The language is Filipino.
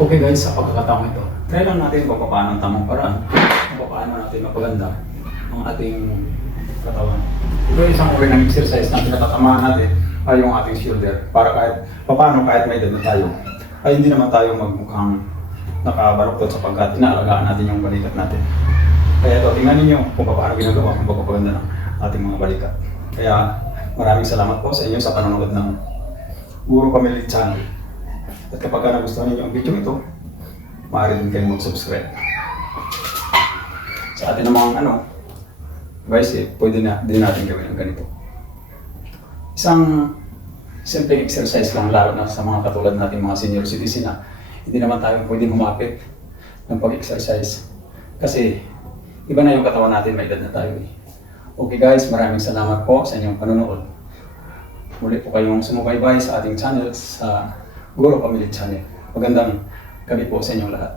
Okay guys, sa pagkakataong ito, try lang natin kung paano ang tamang paraan, kung paano natin mapaganda ang ating katawan. Ito isang uri ng exercise na pinatatamaan natin ay yung ating shoulder para kahit paano kahit may dami tayo ay hindi naman tayo magmukhang nakabaluktot sapagkat inaalagaan natin yung balikat natin. Kaya ito, tingnan ninyo kung paano ginagawa ang pagpapaganda ng ating mga balikat. Kaya maraming salamat po sa inyo sa panonood ng Guro Family Channel. At kapag nagustuhan ninyo ang video ito, maaari din kayong mag-subscribe. Sa atin namang guys, pwede na din natin gawin ang ganito. Isang simpleng exercise lang, lalo na sa mga katulad natin mga senior citizen na hindi naman tayo pwedeng humapit ng pag-exercise. Kasi iba na yung katawan natin, may edad na tayo eh. Okay guys, maraming salamat po sa inyong panonood. Muli po kayong sumubaybay sa ating channel sa Guro Family Channel. Magandang gabi po sa inyong lahat.